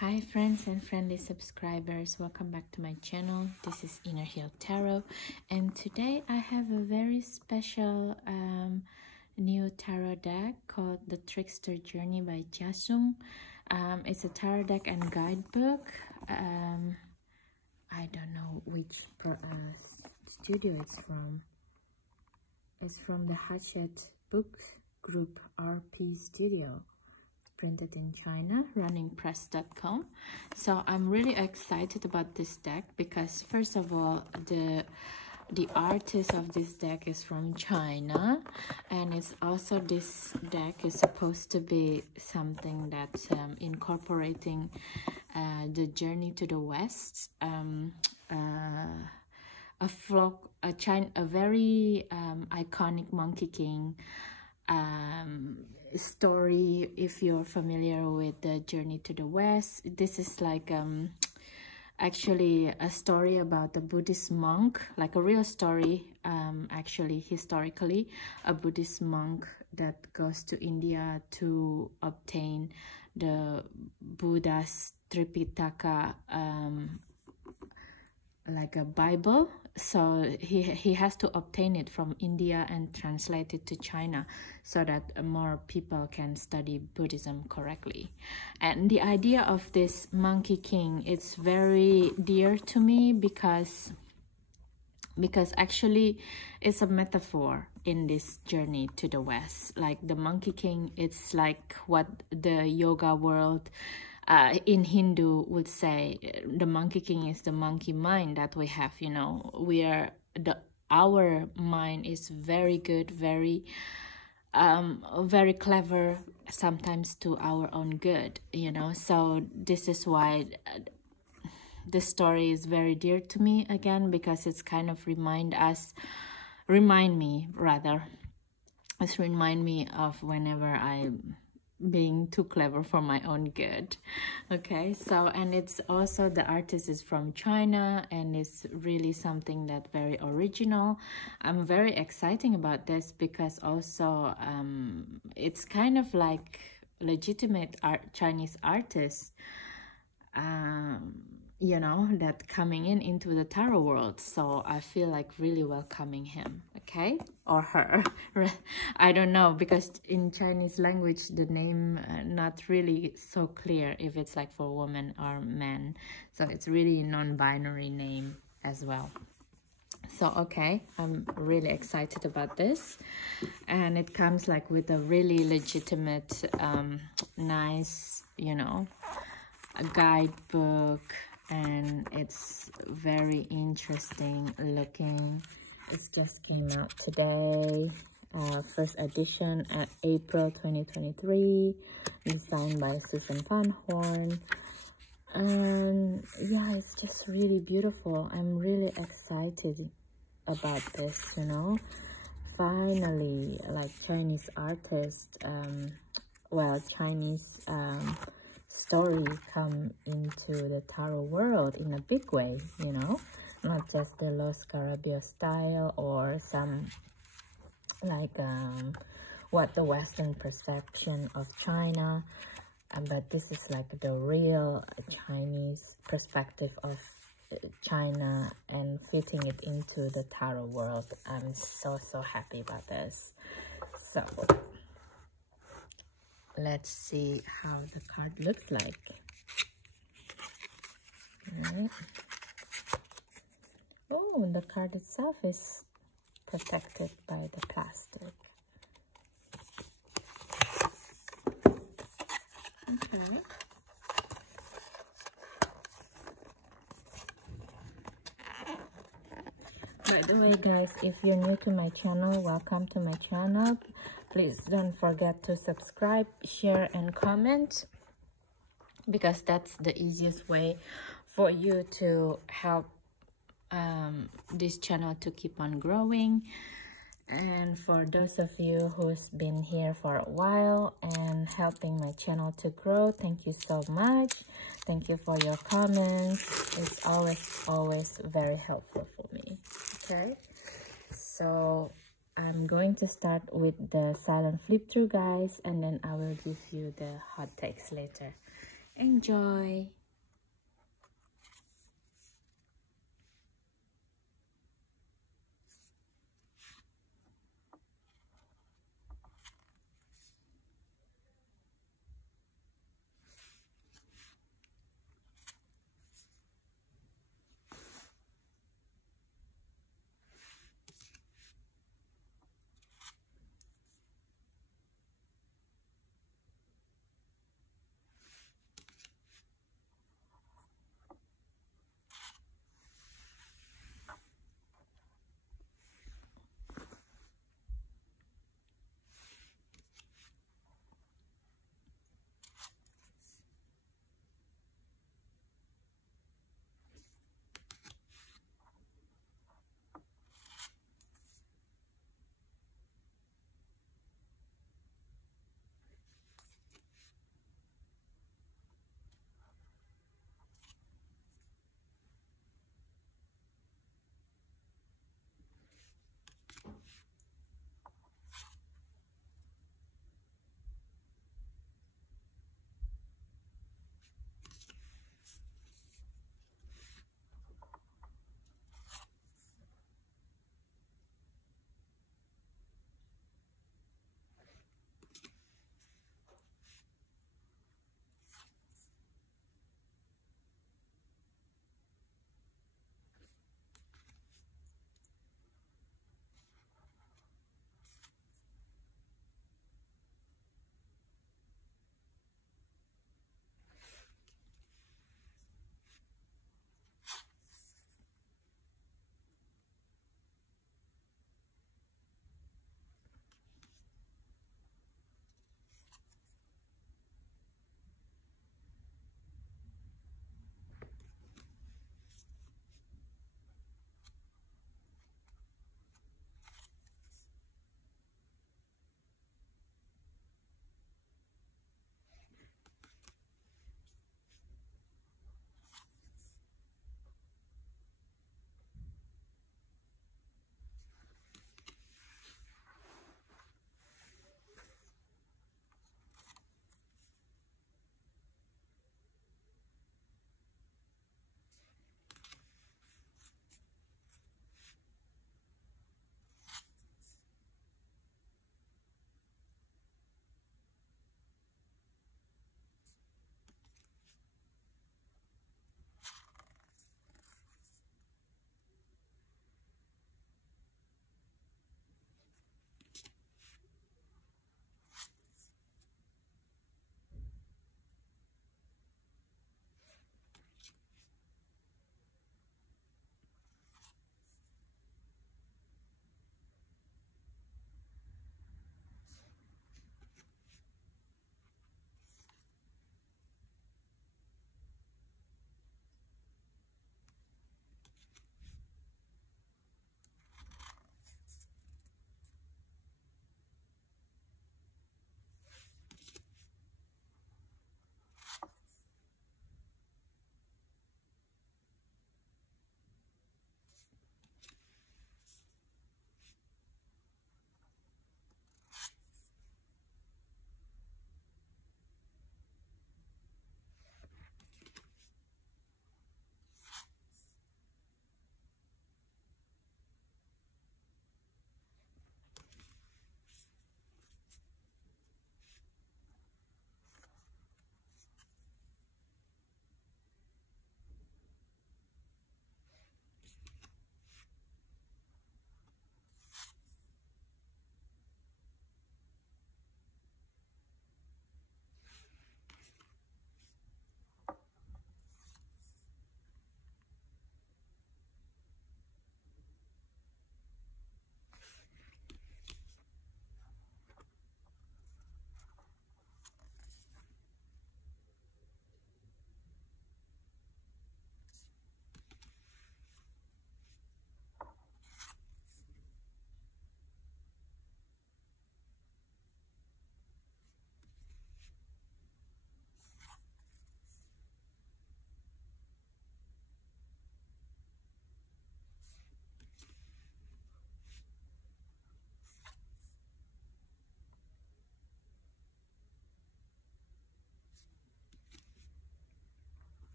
Hi friends and friendly subscribers, welcome back to my channel. This is Inner Heal Tarot, and today I have a very special new tarot deck called the Trickster Journey by Jasung. It's a tarot deck and guidebook. I don't know which studio it's from. It's from the Hachette Book Group RP Studio. Printed in China, runningpress.com. So I'm really excited about this deck because first of all, the artist of this deck is from China, and it's also, this deck is supposed to be something that's incorporating the journey to the West, a very iconic Monkey King story. If you're familiar with the Journey to the West, this is like actually a story about a Buddhist monk, like a real story, actually historically, a Buddhist monk that goes to India to obtain the Buddha's Tripitaka, like a Bible. So he has to obtain it from India and translate it to China so that more people can study Buddhism correctly. And the idea of this Monkey King, it's very dear to me because actually it's a metaphor in this journey to the West. Like the Monkey King, it's like what the yoga world in Hindu would say, the Monkey King is the monkey mind that we have, you know. Our mind is very good, very clever, sometimes to our own good, you know. So this is why this story is very dear to me again, because it's kind of remind me of whenever I'm being too clever for my own good. Okay, so, and it's also, the artist is from China, and it's really something that very original. I'm very excited about this because also it's kind of like legitimate Chinese artists, you know, that coming into the tarot world. So I feel like really welcoming him, okay, or her. I don't know, because in Chinese language the name not really so clear if it's like for woman or man, so it's really non-binary name as well. So okay, I'm really excited about this, and it comes like with a really legitimate nice, you know, a guidebook, and it's very interesting looking. It just came out today, first edition at April 2023, designed by Susan Van Horn. And yeah, it's just really beautiful. I'm really excited about this, you know. Finally, like Chinese artist, Chinese story come into the tarot world in a big way, you know, not just the Los Carabeo style or some like what the Western perception of China, but this is like the real Chinese perspective of China and fitting it into the tarot world. I'm so happy about this. So let's see how the card looks like. Right. Oh, the card itself is protected by the plastic. Okay. By the way, guys, if you're new to my channel, welcome to my channel. Please don't forget to subscribe, share, and comment, because that's the easiest way for you to help this channel to keep on growing. And for those of you who's been here for a while and helping my channel to grow, thank you so much. Thank you for your comments. It's always very helpful for me. Okay, so I'm going to start with the silent flip through, guys, and then I will give you the hot takes later. Enjoy.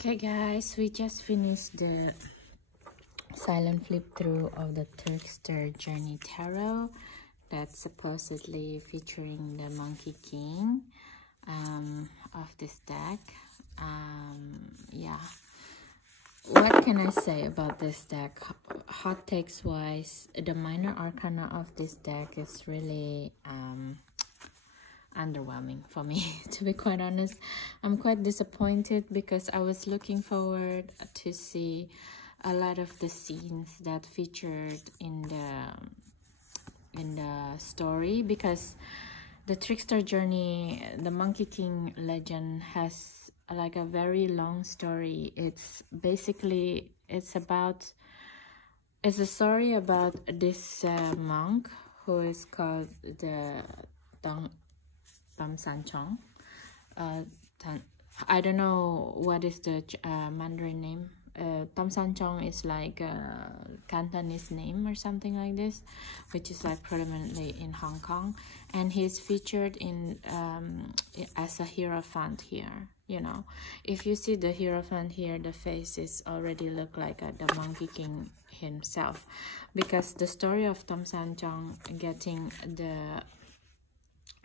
Okay guys, we just finished the silent flip through of the Trickster Journey Tarot that's supposedly featuring the Monkey King of this deck. Yeah, what can I say about this deck? Hot takes wise, the minor arcana of this deck is really underwhelming for me, to be quite honest. I'm quite disappointed because I was looking forward to see a lot of the scenes that featured in the story, because the Trickster Journey, the Monkey King legend, has like a very long story. It's basically, it's a story about this monk who is called the Tam San Chong. I don't know what is the Mandarin name. Tam San Chong is like a Cantonese name or something like this, which is like predominantly in Hong Kong, and he's featured in as a hierophant here. You know, if you see the hierophant here, the face is already look like the Monkey King himself, because the story of Tam San Chong getting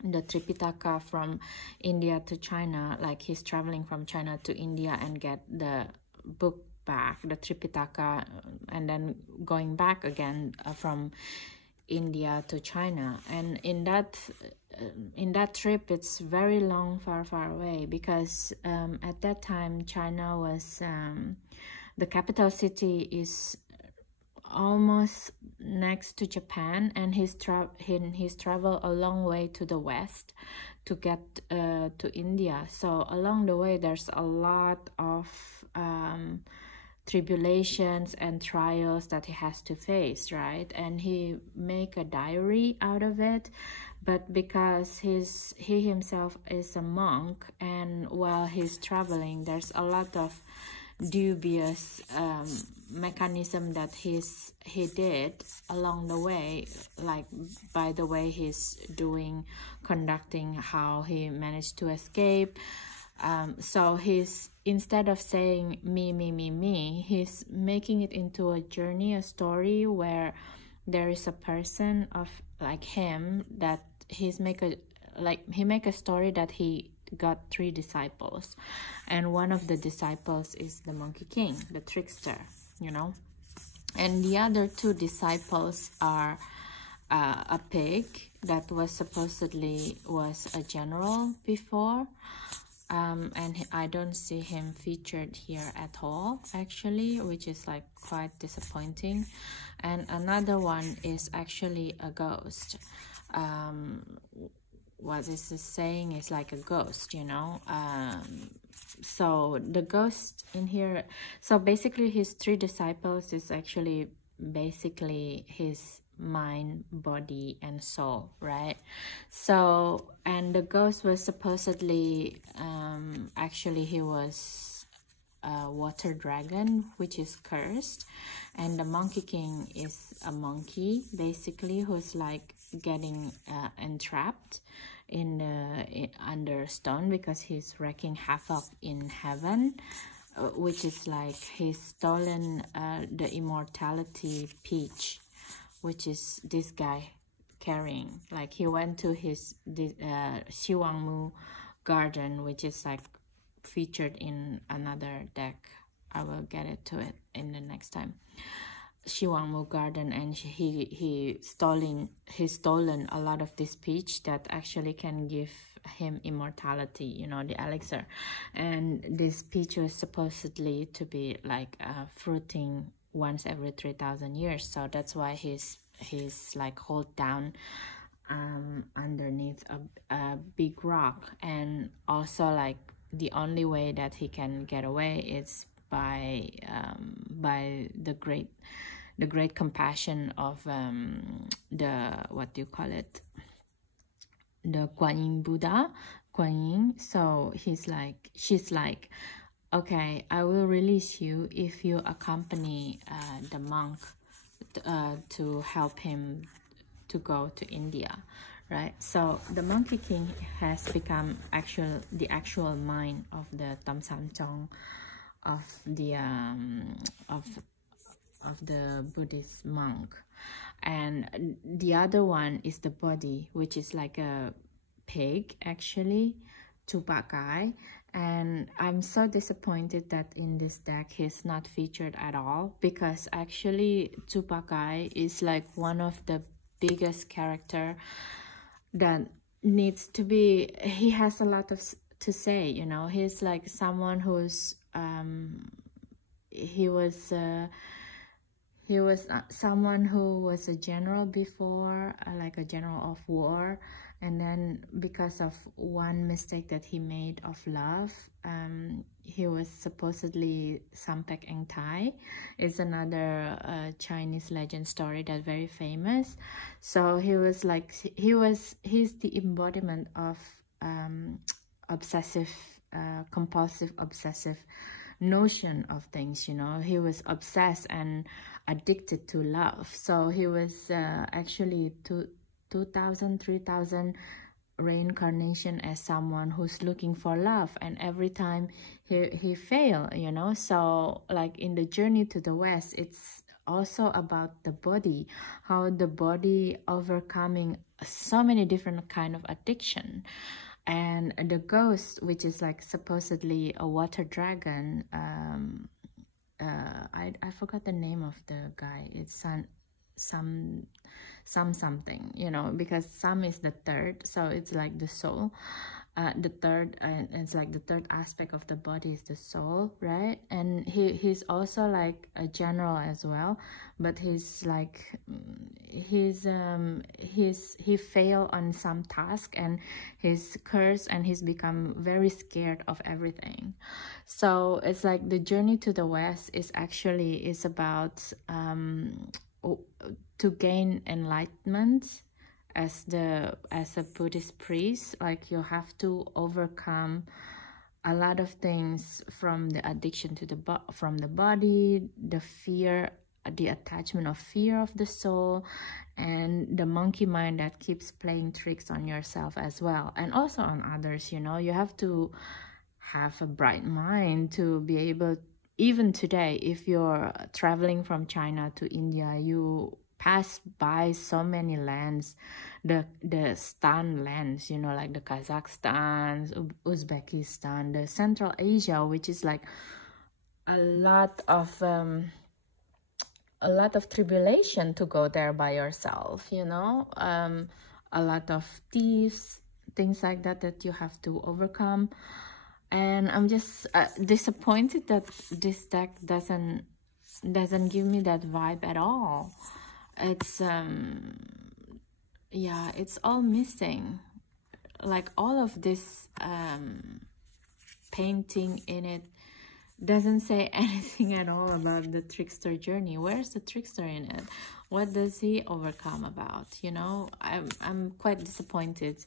the Tripitaka from India to China, like he's traveling from China to India and get the book back, the Tripitaka, and then going back again from India to China. And in that trip, it's very long, far away, because at that time China was the capital city is almost next to Japan, and he's traveled a long way to the west to get to India. So along the way there's a lot of tribulations and trials that he has to face, right? And he make a diary out of it, but because he himself is a monk, and while he's traveling there's a lot of dubious mechanism that he did along the way, like by the way he's conducting how he managed to escape. So he's, instead of saying me, he's making it into a journey, a story where there is a person of like him that he make a story that he got 3 disciples, and one of the disciples is the Monkey King, the Trickster, you know, and the other 2 disciples are a pig that was supposedly was a general before, and I don't see him featured here at all actually, which is like quite disappointing. And another one is actually a ghost. What this is saying is like a ghost, you know. So the ghost in here, so basically his 3 disciples is actually basically his mind, body and soul, right? So, and the ghost was supposedly actually he was a water dragon, which is cursed, and the Monkey King is a monkey basically who's like getting entrapped under stone because he's wreaking havoc in heaven, which is like he's stolen the immortality peach, which is this guy carrying. Like he went to his Xiwangmu garden, which is like featured in another deck. I will get it to it in the next time. Xiwangmu garden, and he's stolen a lot of this peach that actually can give him immortality, you know, the elixir. And this peach was supposedly to be like fruiting once every 3,000 years, so that's why he's like hold down underneath a big rock. And also like the only way that he can get away is by the great compassion of the, what do you call it, the Kuan Yin Buddha, Kuan Yin. So she's like, okay, I will release you if you accompany the monk to help him to go to India, right? So the Monkey King has become the actual mind of the Tam San Chong of the Buddhist monk. And the other one is the body, which is like a pig, actually, Tupakai. And I'm so disappointed that in this deck he's not featured at all, because actually Tupakai is like one of the biggest character that needs to be, he has a lot of to say, you know. He's like someone who's he was someone who was a general before, like a general of war, and then because of one mistake that he made of love, he was supposedly Sampek Eng Tai. It's another Chinese legend story that's very famous. So he was like, he's the embodiment of obsessive, compulsive obsessive notion of things, you know. He was obsessed and addicted to love. So he was actually 2,000, 3,000 reincarnation as someone who's looking for love, and every time he failed, you know. So like in the journey to the West, it's also about the body, how the body overcoming so many different kind of addiction. And the ghost, which is like supposedly a water dragon, I forgot the name of the guy. It's something, you know, because Sam is the third, so it's like the soul. The third, and it's like the third aspect of the body is the soul, right? And he's also like a general as well, but he's like he failed on some task, and he's cursed, and he's become very scared of everything. So it's like the journey to the West is about to gain enlightenment as a Buddhist priest. Like you have to overcome a lot of things, from the addiction to from the body, the fear, the attachment of fear of the soul, and the monkey mind that keeps playing tricks on yourself as well, and also on others, you know. You have to have a bright mind to be able, even today, if you're traveling from China to India, you pass by so many lands, the Stan lands, you know, like the Kazakhstan, Uzbekistan, the Central Asia, which is like a lot of tribulation to go there by yourself, you know. A lot of thieves, things like that you have to overcome. And I'm just disappointed that this deck doesn't give me that vibe at all. It's yeah, it's all missing. Like all of this painting in it doesn't say anything at all about the trickster journey. Where's the trickster in it? What does he overcome about? You know, I'm quite disappointed.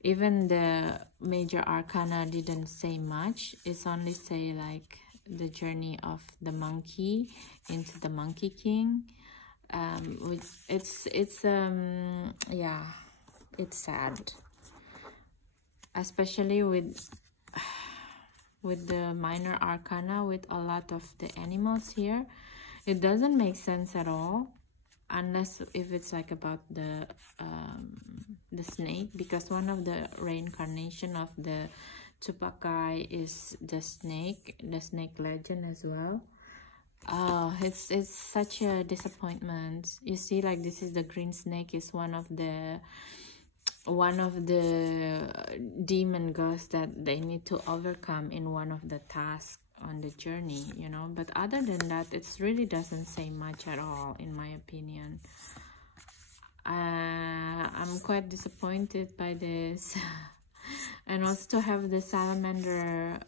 Even the major arcana didn't say much. It's only say like the journey of the monkey into the Monkey King. Which yeah, it's sad, especially with the minor arcana with a lot of the animals here. It doesn't make sense at all, unless if it's like about the snake, because one of the reincarnation of the Tupakai is the snake legend as well. Oh, it's such a disappointment. You see, like this is the green snake, is one of the demon ghosts that they need to overcome in one of the tasks on the journey, you know. But other than that, it really doesn't say much at all, in my opinion. I'm quite disappointed by this. And also to have the salamander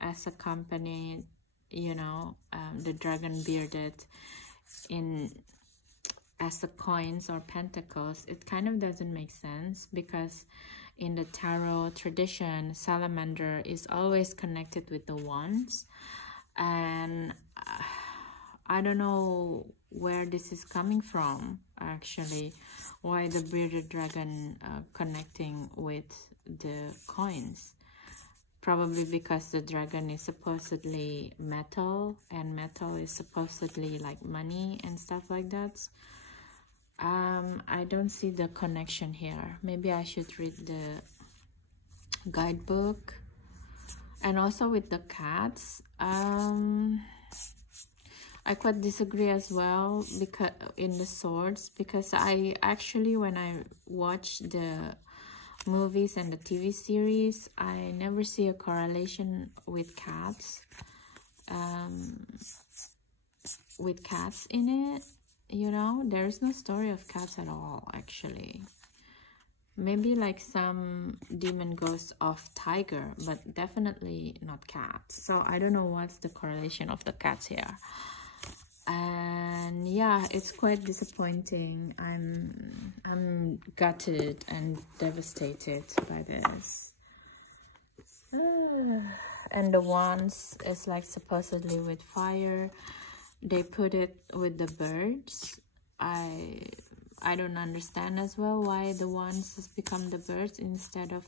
as a company, you know, the dragon bearded as the coins or pentacles. It kind of doesn't make sense, because in the tarot tradition, salamander is always connected with the wands, and I don't know where this is coming from actually, why the bearded dragon connecting with the coins. Probably because the dragon is supposedly metal, and metal is supposedly like money and stuff like that. I don't see the connection here. Maybe I should read the guidebook. And also with the cats, I quite disagree as well because in the swords, because I actually, when I watch the movies and the TV series, I never see a correlation with cats, in it. You know, there is no story of cats at all, actually. Maybe like some demon ghosts of tiger, but definitely not cats. So I don't know what's the correlation of the cats here. And yeah, it's quite disappointing. I'm gutted and devastated by this. And the wands is like supposedly with fire. They put it with the birds. I don't understand as well why the wands has become the birds instead of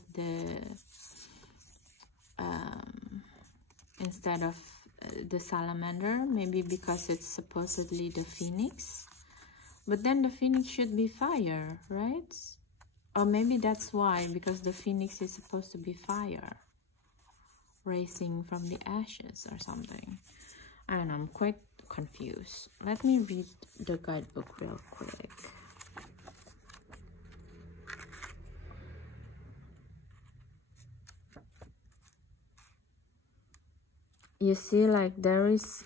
the salamander. Maybe because it's supposedly the phoenix, but then the phoenix should be fire, right? Or maybe that's why, because the phoenix is supposed to be fire, rising from the ashes or something. I don't know, I'm quite confused. Let me read the guidebook real quick. You see, like there is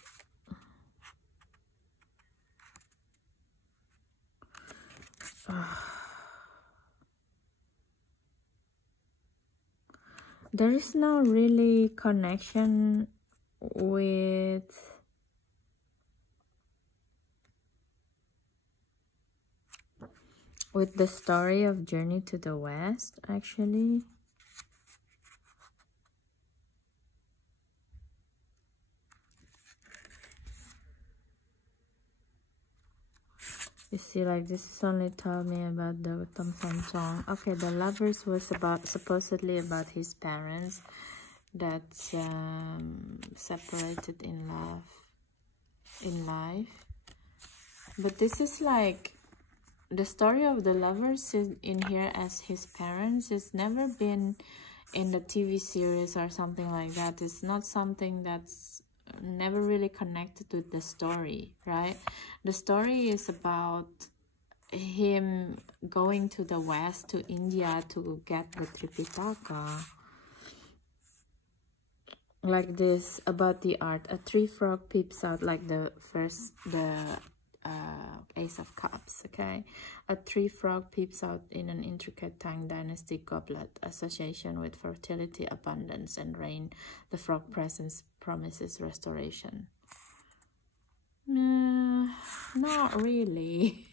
there is no really connection with the story of Journey to the West, actually. You see, like this is only tell me about the Tom Samsung. Okay, the lovers was supposedly about his parents that separated in life. But this is like the story of the lovers is in here as his parents. It's never been in the TV series or something like that. It's not something that's never really connected with the story, right? The story is about him going to the west, to India, to get the Tripitaka. Like this, about the art. A tree frog peeps out, like the Ace of Cups, okay? A tree frog peeps out in an intricate Tang Dynasty goblet. Association with fertility, abundance, and rain. The frog presence promises restoration. Not really.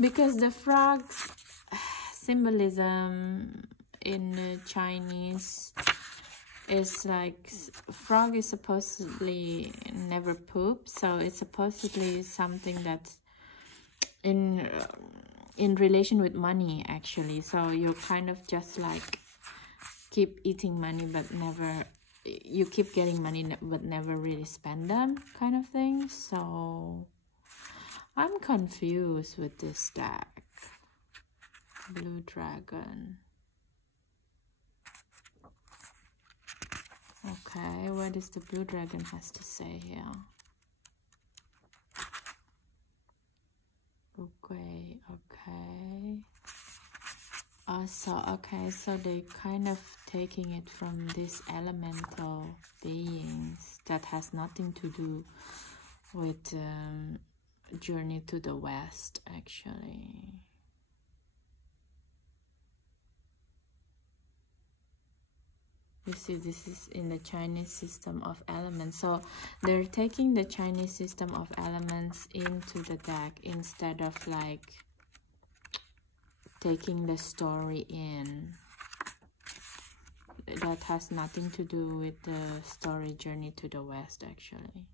Because the frog's symbolism in Chinese is like, frog is supposedly never poop, so it's supposedly something that's in relation with money, actually. So you kind of just like keep eating money but never, you keep getting money but never really spend them, kind of thing. So I'm confused with this deck. Blue dragon. Okay, what does the blue dragon has to say here? Okay. Also, okay, so they kind of taking it from these elemental beings that has nothing to do with Journey to the West, actually. You see, this is in the Chinese system of elements. So they're taking the Chinese system of elements into the deck instead of like taking the story in. That has nothing to do with the story Journey to the West, actually.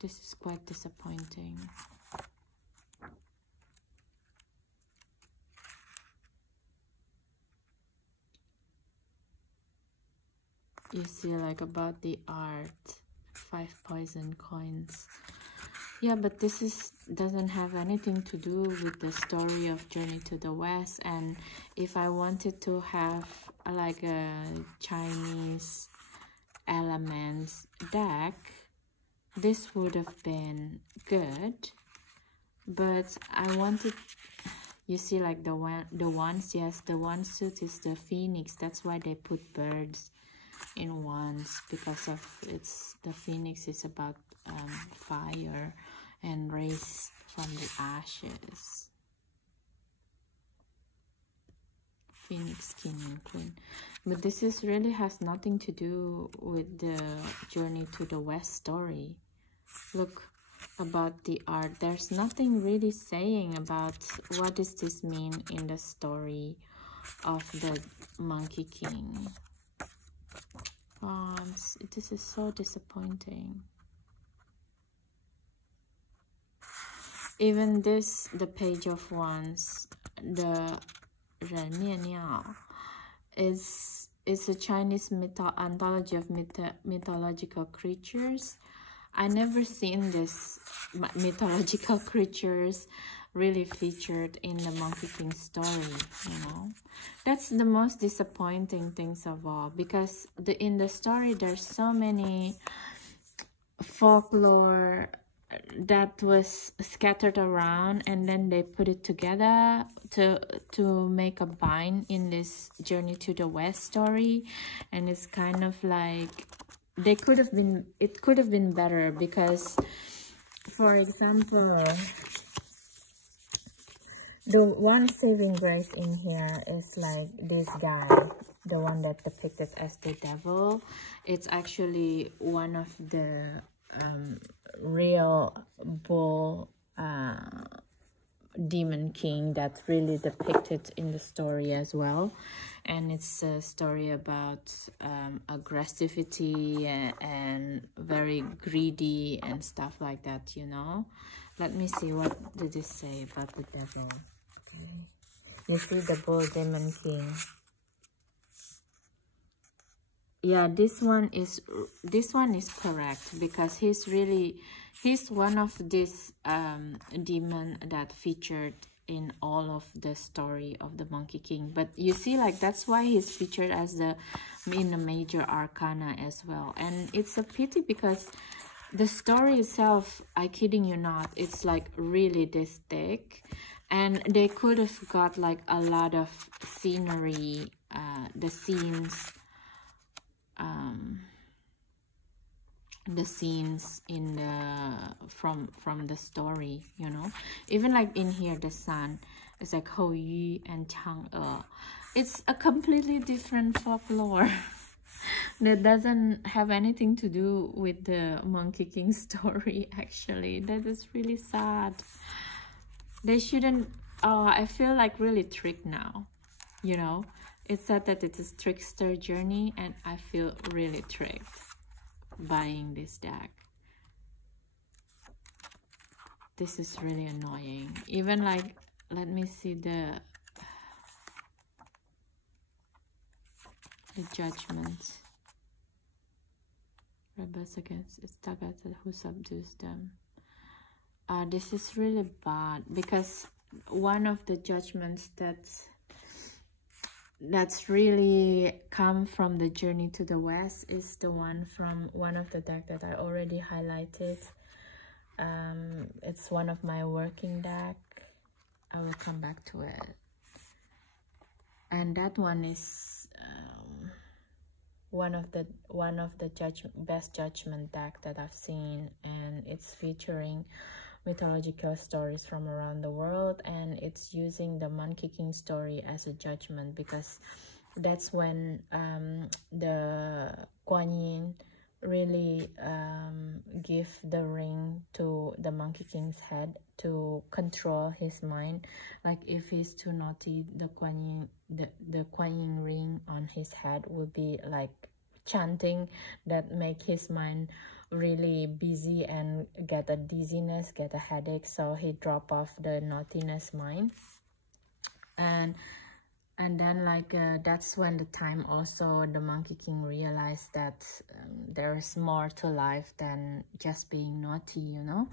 This is quite disappointing. you see like about the art, 5 poison coins. Yeah, but this doesn't have anything to do with the story of Journey to the West. And if I wanted to have like a Chinese elements deck, this would have been good. But I wanted, you see like the ones, yes, the one suit is the phoenix. That's why they put birds in wands, because of the phoenix is about fire and raise from the ashes. Phoenix, king and queen. But this really has nothing to do with the Journey to the West story. Look about the art. There's nothing really saying about what does this mean in the story of the Monkey King. Oh, this is so disappointing. Even this, the Page of Wands, the 人面鸟, is a Chinese anthology of mythological creatures. I never seen this mythological creatures really featured in the Monkey King story, you know. That's the most disappointing things of all, because in the story there's so many folklore that was scattered around, and then they put it together to make a bind in this Journey to the West story. And it's kind of like it could have been better, because for example, the one saving grace in here is like this guy, the one that depicted as the devil. It's actually one of the real bull demon king that really depicted in the story as well. And it's a story about aggressivity and very greedy and stuff like that, you know. Let me see, what did it say about the devil? Okay, you see the bull demon king. Yeah, this one is correct, because he's one of this demon that featured in all of the story of the Monkey King. But you see, like, that's why he's featured as in the major arcana as well. And it's a pity, because the story itself, I kidding you not, it's like really this thick, and they could have got like a lot of scenery, the scenes in the from the story, you know. Even like in here, the sun is like Hou Yu and Chang'e. It's a completely different folklore that doesn't have anything to do with the Monkey King story. Actually, that is really sad. They shouldn't. I feel like really tricked now, you know. It said that it is Trickster journey, and I feel really tricked buying this deck. This is really annoying. Even like, let me see the judgment. Rebels against its target who subdues them. This is really bad, because one of the judgments that's really come from the Journey to the West is the one from one of the deck that I already highlighted. It's one of my working deck. I will come back to it. And that one is one of the best judgment deck that I've seen, and it's featuring mythological stories from around the world, and it's using the Monkey King story as a judgment, because that's when the Guan Yin really give the ring to the Monkey King's head to control his mind. Like if he's too naughty, the Guan Yin ring on his head will be like chanting that make his mind really busy and get a dizziness, get a headache, so he drop off the naughtiness mind. And And then like that's when the time also the Monkey King realized that there's more to life than just being naughty, you know.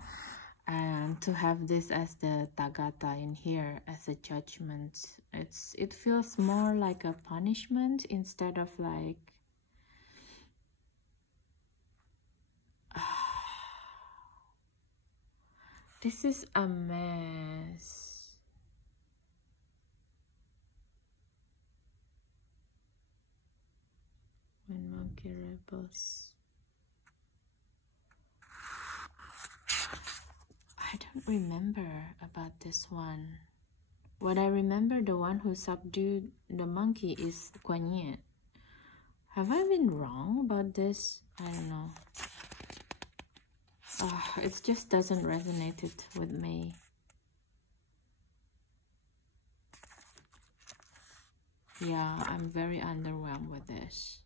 And to have this as the Tagata in here as a judgment, it feels more like a punishment instead of like this is a mess. When monkey rebels. I don't remember about this one. What I remember, the one who subdued the monkey is Kuan Yin. Have I been wrong about this? I don't know. It just doesn't resonate with me. Yeah, I'm very underwhelmed with this.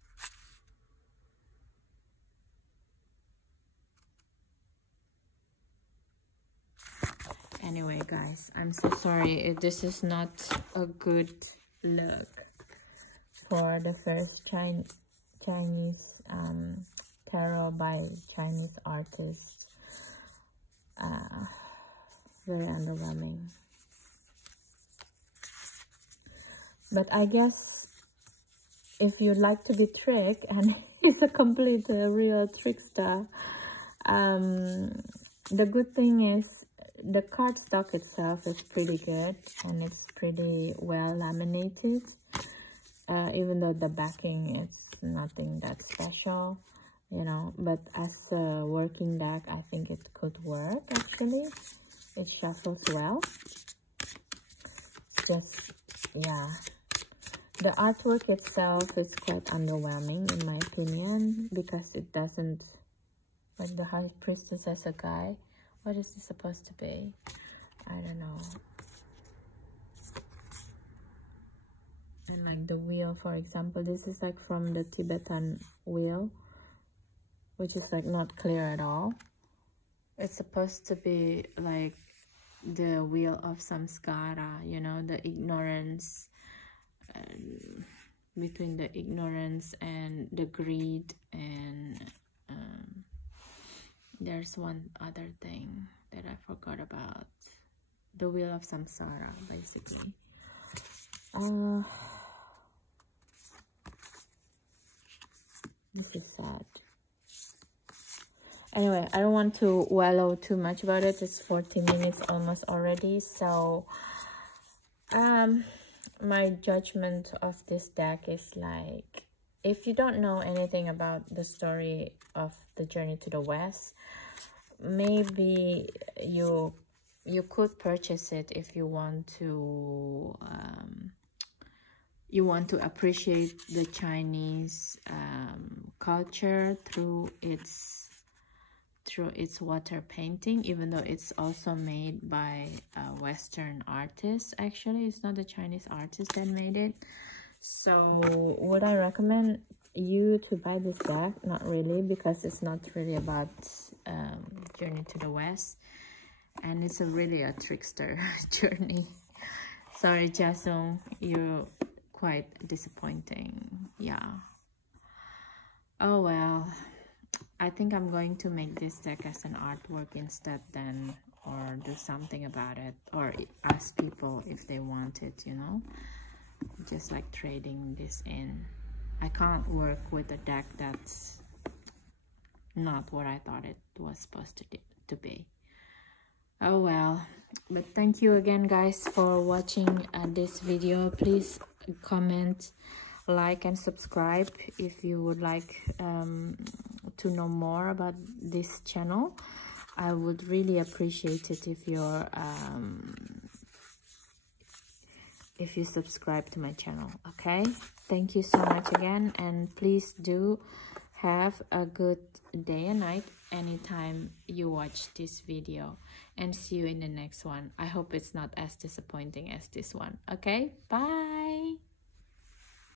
Anyway, guys, I'm so sorry. This is not a good look for the first Chinese tarot by Chinese artists. Very underwhelming. But I guess if you'd like to be tricked, and he's a complete real trickster, the good thing is the cardstock itself is pretty good and it's pretty well laminated, even though the backing is nothing that special, you know. But as a working deck, I think it could work. Actually, it shuffles well. It's just, yeah, the artwork itself is quite underwhelming in my opinion, because it doesn't, like the High Priestess as a guy. What is this supposed to be? I don't know. And like the wheel, for example, this is like from the Tibetan wheel, which is like not clear at all. It's supposed to be like the wheel of samskara, you know, the ignorance, between the ignorance and the greed, and there's one other thing that I forgot about. The wheel of samsara, basically. This is sad. Anyway, I don't want to wallow too much about it. It's 14 minutes almost already. So, my judgment of this deck is like, if you don't know anything about the story of the Journey to the West, maybe you could purchase it if you want to appreciate the Chinese culture through its water painting, even though it's also made by a Western artist. Actually, it's not a Chinese artist that made it. So would I recommend you to buy this deck? Not really, because it's not really about Journey to the West, and it's really a trickster journey. Sorry, Jasung, you're quite disappointing. Yeah. Oh well, I think I'm going to make this deck as an artwork instead then, or do something about it, or ask people if they want it, you know, just like trading this in. I can't work with a deck that's not what I thought it was supposed to be. Oh well, but thank you again, guys, for watching this video. Please comment, like, and subscribe if you would like to know more about this channel. I would really appreciate it if you subscribe to my channel. Okay, thank you so much again, and please do have a good day and night anytime you watch this video, and see you in the next one. I hope it's not as disappointing as this one. Okay, bye.